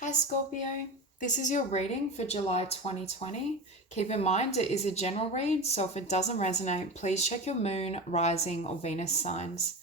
Hi Scorpio, this is your reading for July 2020. Keep in mind it is a general read, so if it doesn't resonate, please check your moon, rising, or Venus signs.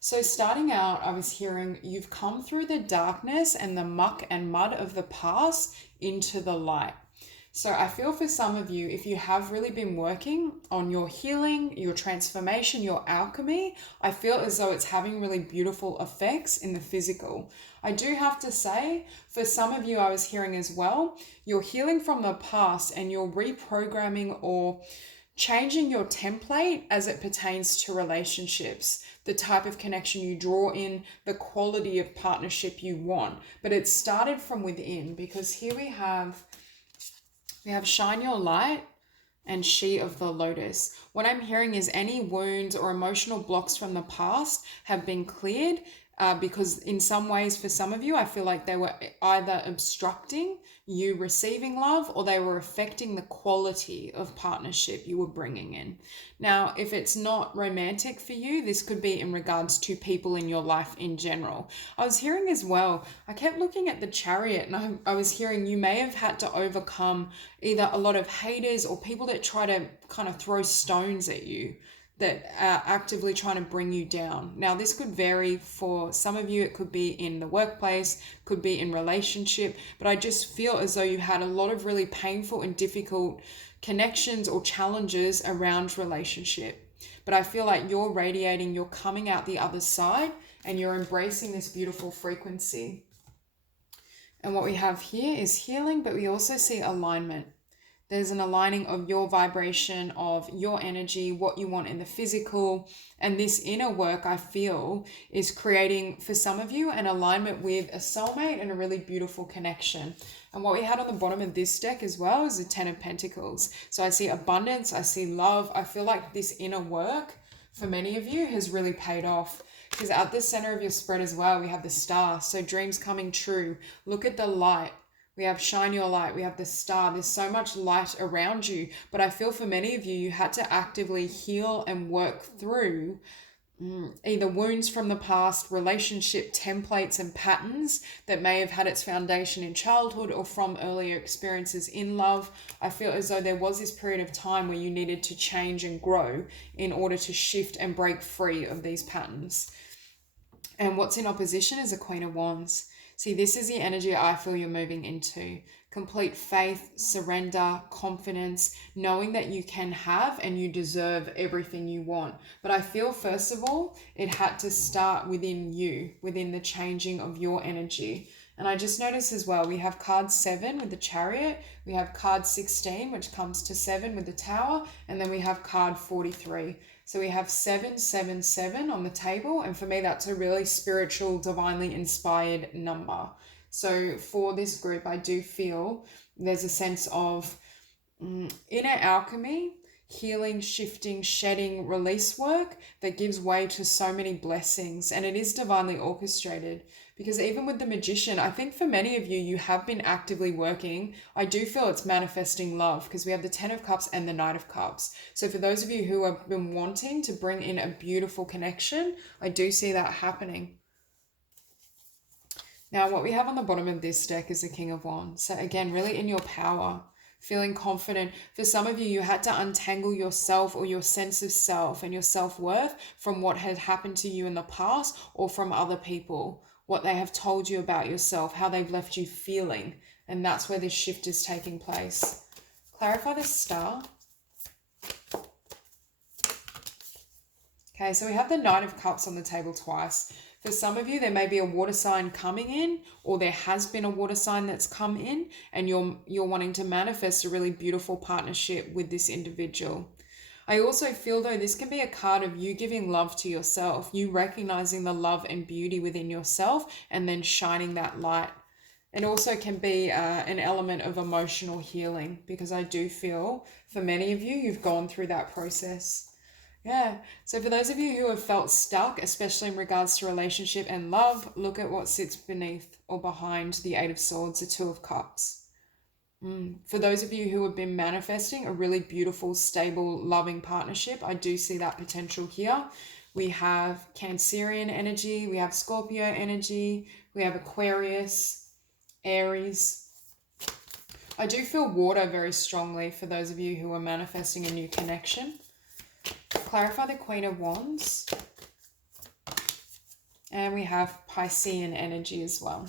So, starting out, I was hearing you've come through the darkness and the muck and mud of the past into the light. So, I feel for some of you, if you have really been working on your healing, your transformation, your alchemy, I feel as though it's having really beautiful effects in the physical. I do have to say, for some of you, I was hearing as well, you're healing from the past and you're reprogramming or changing your template as it pertains to relationships, the type of connection you draw in, the quality of partnership you want. But it started from within, because here we have shine your light and she of the lotus. What I'm hearing is any wounds or emotional blocks from the past have been cleared, because in some ways, for some of you, I feel like they were either obstructing you receiving love or they were affecting the quality of partnership you were bringing in. Now, if it's not romantic for you, this could be in regards to people in your life in general. I was hearing as well, I kept looking at the Chariot, and I was hearing you may have had to overcome either a lot of haters or people that try to kind of throw stones at you, that are actively trying to bring you down. Now, this could vary for some of you. It could be in the workplace, could be in relationship, but I just feel as though you had a lot of really painful and difficult connections or challenges around relationship. But I feel like you're radiating, you're coming out the other side, and you're embracing this beautiful frequency. And what we have here is healing, but we also see alignment. There's an aligning of your vibration, of your energy, what you want in the physical. And this inner work, I feel, is creating, for some of you, an alignment with a soulmate and a really beautiful connection. And what we had on the bottom of this deck as well is the Ten of Pentacles. So I see abundance, I see love. I feel like this inner work, for many of you, has really paid off. Because at the center of your spread as well, we have the star. So dreams coming true. Look at the light. We have shine your light. We have the star. There's so much light around you. But I feel for many of you, you had to actively heal and work through either wounds from the past, relationship templates and patterns that may have had its foundation in childhood or from earlier experiences in love. I feel as though there was this period of time where you needed to change and grow in order to shift and break free of these patterns. And what's in opposition is a Queen of Wands. See, this is the energy I feel you're moving into. Complete faith, surrender, confidence, knowing that you can have and you deserve everything you want. But I feel, first of all, it had to start within you, within the changing of your energy. And I just noticed as well, we have card 7 with the Chariot, we have card 16, which comes to 7 with the Tower, and then we have card 43. So we have 777 on the table, and for me, that's a really spiritual, divinely inspired number. So for this group, I do feel there's a sense of inner alchemy, healing, shifting, shedding, release work that gives way to so many blessings, and it is divinely orchestrated. Because even with the Magician, I think for many of you, you have been actively working. I do feel it's manifesting love, because we have the 10 of Cups and the Knight of Cups. So for those of you who have been wanting to bring in a beautiful connection, I do see that happening. Now, what we have on the bottom of this deck is the King of Wands. So again, really in your power, feeling confident. For some of you, you had to untangle yourself or your sense of self and your self-worth from what had happened to you in the past or from other people, what they have told you about yourself, how they've left you feeling. And that's where this shift is taking place. Clarify the star. Okay, so we have the Knight of Cups on the table twice. For some of you, there may be a water sign coming in, or there has been a water sign that's come in, and you're wanting to manifest a really beautiful partnership with this individual. I also feel, though, this can be a card of you giving love to yourself, you recognizing the love and beauty within yourself, and then shining that light. It also can be an element of emotional healing, because I do feel for many of you, you've gone through that process. Yeah, so for those of you who have felt stuck, especially in regards to relationship and love, look at what sits beneath or behind the 8 of Swords, the 2 of Cups. For those of you who have been manifesting a really beautiful, stable, loving partnership, I do see that potential here. We have Cancerian energy, we have Scorpio energy, we have Aquarius, Aries. I do feel water very strongly for those of you who are manifesting a new connection. Clarify the Queen of Wands. And we have Piscean energy as well.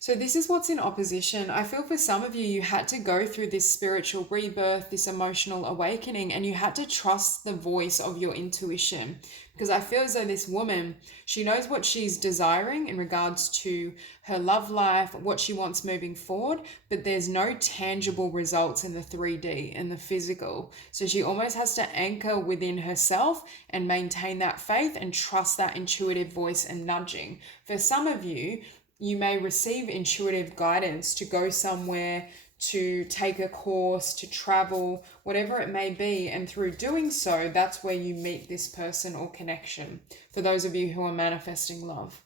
So this is what's in opposition. I feel for some of you, you had to go through this spiritual rebirth, this emotional awakening, and you had to trust the voice of your intuition. Because I feel as though this woman, she knows what she's desiring in regards to her love life, what she wants moving forward, but there's no tangible results in the 3D, in the physical. So she almost has to anchor within herself and maintain that faith and trust that intuitive voice and nudging. For some of you, you may receive intuitive guidance to go somewhere, to take a course, to travel, whatever it may be. And through doing so, that's where you meet this person or connection, for those of you who are manifesting love.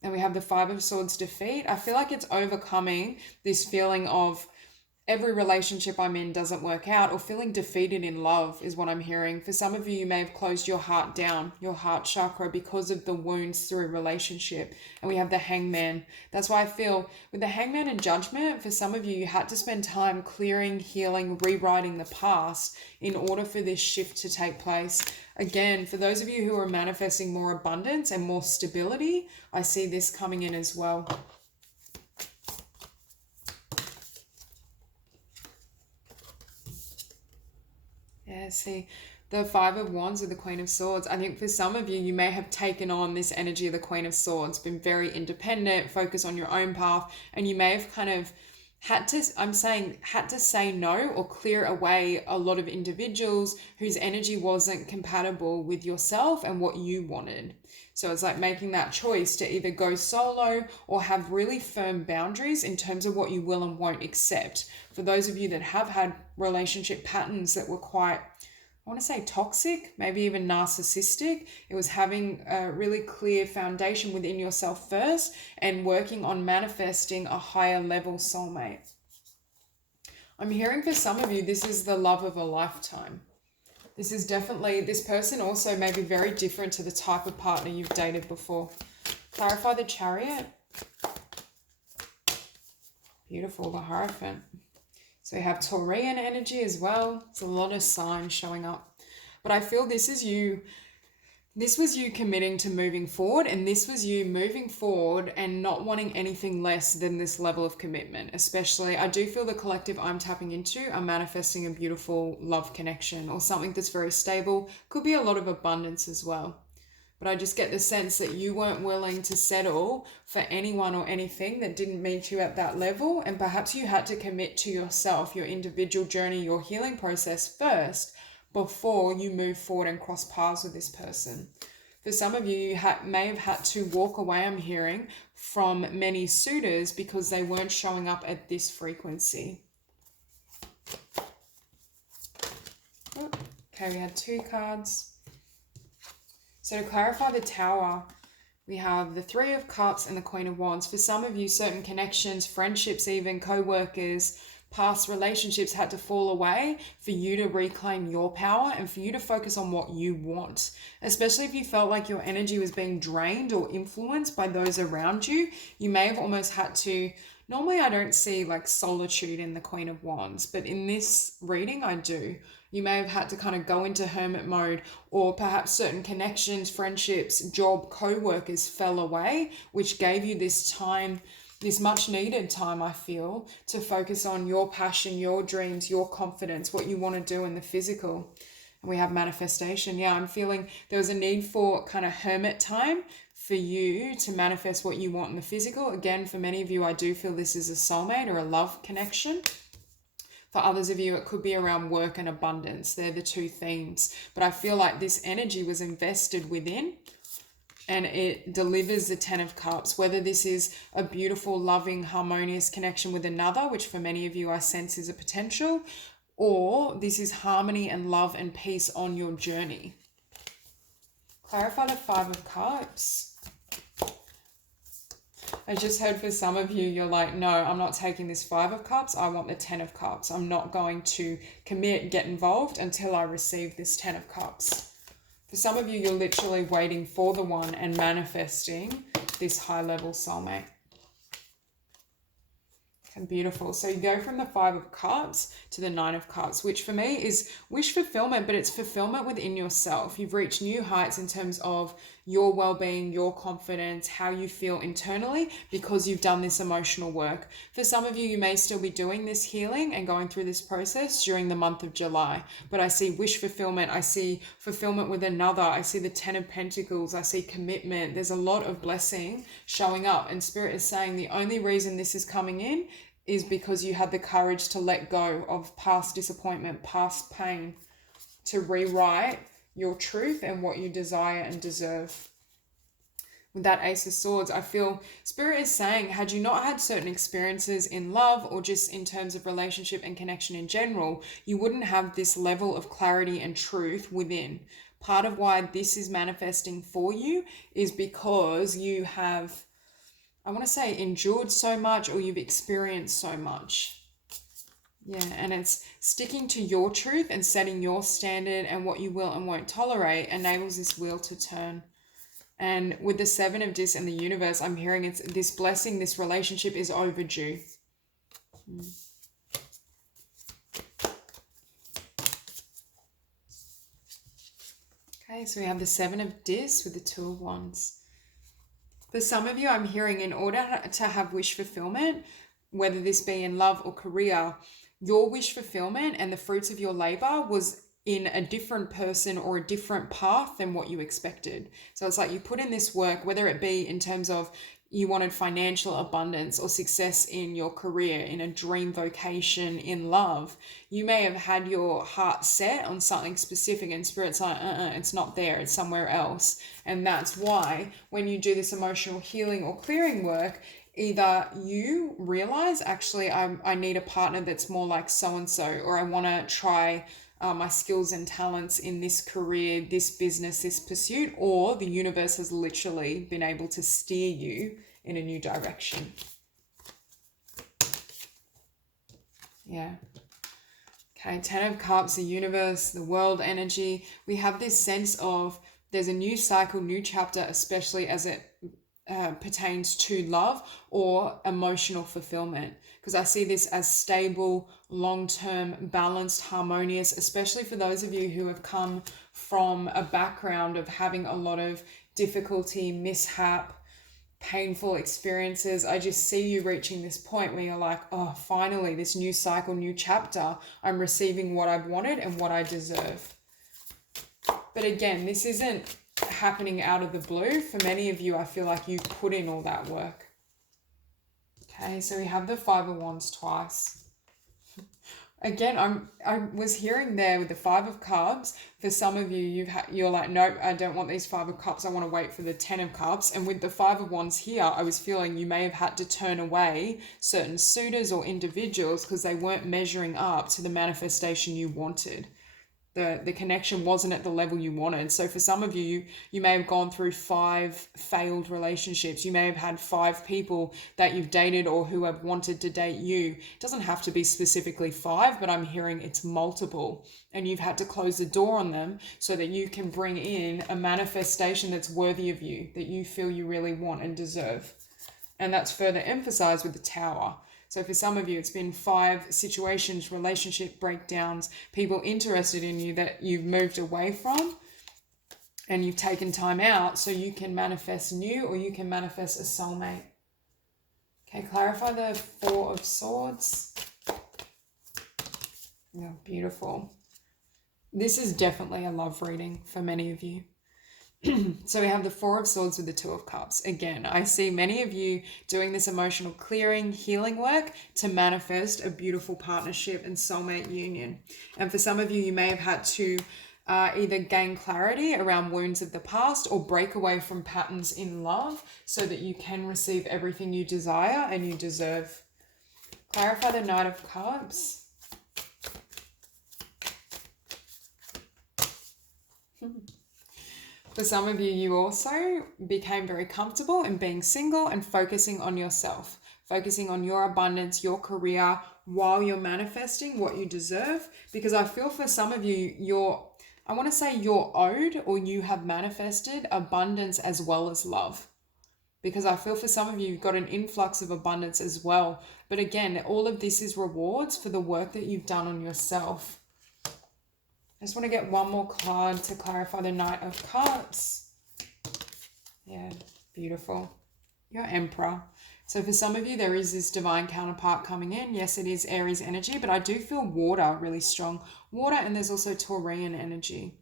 And we have the Five of Swords defeat. I feel like it's overcoming this feeling of every relationship I'm in doesn't work out, or feeling defeated in love is what I'm hearing. For some of you, you may have closed your heart down, your heart chakra, because of the wounds through relationship. And we have the Hangman. That's why I feel with the Hangman and Judgment, for some of you, you had to spend time clearing, healing, rewriting the past in order for this shift to take place. Again, for those of you who are manifesting more abundance and more stability, I see this coming in as well. Yeah, see, the Five of Wands with the Queen of Swords. I think for some of you, you may have taken on this energy of the Queen of Swords, been very independent, focused on your own path, and you may have kind of had to say no or clear away a lot of individuals whose energy wasn't compatible with yourself and what you wanted. So it's like making that choice to either go solo or have really firm boundaries in terms of what you will and won't accept. For those of you that have had relationship patterns that were quite, I want to say toxic, maybe even narcissistic, it was having a really clear foundation within yourself first and working on manifesting a higher level soulmate. I'm hearing for some of you, this is the love of a lifetime. This is definitely, this person also may be very different to the type of partner you've dated before. Clarify the Chariot. Beautiful, the Hierophant. So we have Taurian energy as well. There's a lot of signs showing up. But I feel this is you. This was you committing to moving forward, and this was you moving forward and not wanting anything less than this level of commitment. Especially, I do feel the collective I'm tapping into are manifesting a beautiful love connection or something that's very stable. Could be a lot of abundance as well. But I just get the sense that you weren't willing to settle for anyone or anything that didn't meet you at that level. And perhaps you had to commit to yourself, your individual journey, your healing process first, before you move forward and cross paths with this person. For some of you, you may have had to walk away, I'm hearing, from many suitors because they weren't showing up at this frequency. Okay, we had 2 cards. So to clarify the Tower, we have the Three of Cups and the Queen of Wands. For some of you, certain connections, friendships even, co-workers, past relationships had to fall away for you to reclaim your power and for you to focus on what you want. Especially if you felt like your energy was being drained or influenced by those around you, you may have almost had to, normally I don't see like solitude in the Queen of Wands, but in this reading I do. You may have had to kind of go into hermit mode, or perhaps certain connections, friendships, job, co-workers fell away, which gave you this time, this much needed time, I feel, to focus on your passion, your dreams, your confidence, what you want to do in the physical. And we have manifestation. Yeah, I'm feeling there was a need for kind of hermit time for you to manifest what you want in the physical. Again, for many of you, I do feel this is a soulmate or a love connection. For others of you, it could be around work and abundance. They're the 2 themes. But I feel like this energy was invested within, and it delivers the 10 of Cups. Whether this is a beautiful, loving, harmonious connection with another, which for many of you I sense is a potential, or this is harmony and love and peace on your journey. Clarify the 5 of Cups. I just heard for some of you, you're like, no, I'm not taking this 5 of Cups. I want the 10 of Cups. I'm not going to commit, get involved until I receive this 10 of Cups. For some of you, you're literally waiting for the one and manifesting this high level soulmate. Okay, beautiful. So you go from the Five of Cups to the Nine of Cups, which for me is wish fulfillment, but it's fulfillment within yourself. You've reached new heights in terms of your well-being, your confidence, how you feel internally because you've done this emotional work. For some of you, you may still be doing this healing and going through this process during the month of July. But I see wish fulfillment. I see fulfillment with another. I see the Ten of Pentacles. I see commitment. There's a lot of blessing showing up. And Spirit is saying the only reason this is coming in is because you had the courage to let go of past disappointment, past pain, to rewrite your truth and what you desire and deserve. With that Ace of Swords, I feel Spirit is saying, had you not had certain experiences in love or just in terms of relationship and connection in general, you wouldn't have this level of clarity and truth within. Part of why this is manifesting for you is because you have, I want to say, endured so much or you've experienced so much. Yeah, and it's sticking to your truth and setting your standard and what you will and won't tolerate enables this wheel to turn. And with the Seven of Discs and the universe, I'm hearing it's this blessing, this relationship is overdue. Okay, so we have the Seven of Discs with the Two of Wands. For some of you, I'm hearing in order to have wish fulfillment, whether this be in love or career, your wish fulfillment and the fruits of your labor was in a different person or a different path than what you expected. So it's like you put in this work, whether it be in terms of you wanted financial abundance or success in your career, in a dream vocation, in love, you may have had your heart set on something specific and Spirit's like, it's not there, it's somewhere else. And that's why when you do this emotional healing or clearing work, either you realize, actually, I need a partner that's more like so-and-so, or I want to try my skills and talents in this career, this business, this pursuit, or the universe has literally been able to steer you in a new direction. Yeah. Okay, Ten of Cups, the universe, the world energy. We have this sense of there's a new cycle, new chapter, especially as it pertains to love or emotional fulfillment, because I see this as stable, long-term, balanced, harmonious, especially for those of you who have come from a background of having a lot of difficulty, mishap, painful experiences. I just see you reaching this point where you're like, oh, finally, this new cycle, new chapter, I'm receiving what I've wanted and what I deserve. But again, this isn't happening out of the blue. For many of you, I feel like you put in all that work. Okay, so we have the Five of Wands twice. Again, I was hearing there with the Five of Cups, for some of you, you're like, nope, I don't want these Five of Cups, I want to wait for the Ten of Cups. And with the Five of Wands here, I was feeling you may have had to turn away certain suitors or individuals because they weren't measuring up to the manifestation you wanted. The connection wasn't at the level you wanted. So for some of you, you may have gone through 5 failed relationships. You may have had 5 people that you've dated or who have wanted to date you. It doesn't have to be specifically 5, but I'm hearing it's multiple. And you've had to close the door on them so that you can bring in a manifestation that's worthy of you, that you feel you really want and deserve. And that's further emphasized with the Tower. So for some of you, it's been 5 situations, relationship breakdowns, people interested in you that you've moved away from and you've taken time out so you can manifest new or you can manifest a soulmate. Okay, clarify the Four of Swords. Oh, beautiful. This is definitely a love reading for many of you. So we have the Four of Swords with the Two of Cups. Again, I see many of you doing this emotional clearing, healing work to manifest a beautiful partnership and soulmate union. And for some of you, you may have had to either gain clarity around wounds of the past or break away from patterns in love so that you can receive everything you desire and you deserve. Clarify the Knight of Cups. For some of you, you also became very comfortable in being single and focusing on yourself, focusing on your abundance, your career, while you're manifesting what you deserve. Because I feel for some of you, you're owed or you have manifested abundance as well as love. because I feel for some of you, you've got an influx of abundance as well. But again, all of this is rewards for the work that you've done on yourself. I just want to get one more card to clarify the Knight of Cups. Yeah, beautiful. Your Emperor. So for some of you, there is this divine counterpart coming in. Yes, it is Aries energy, but I do feel water really strong. Water, and there's also Taurian energy.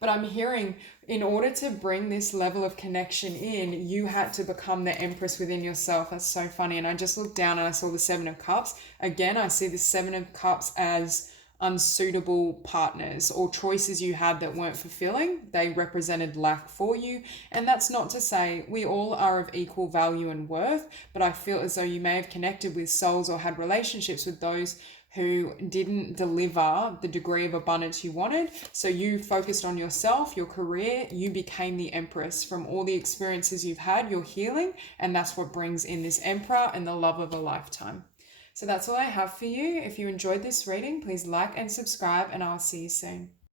But I'm hearing, in order to bring this level of connection in, you had to become the Empress within yourself. That's so funny. And I just looked down and I saw the Seven of Cups. Again, I see the Seven of Cups as unsuitable partners or choices you had that weren't fulfilling. They represented lack for you. And that's not to say we all are of equal value and worth, but I feel as though you may have connected with souls or had relationships with those who didn't deliver the degree of abundance you wanted. So you focused on yourself, your career, you became the Empress from all the experiences you've had, your healing, and that's what brings in this Emperor and the love of a lifetime. So that's all I have for you. If you enjoyed this reading, please like and subscribe, and I'll see you soon.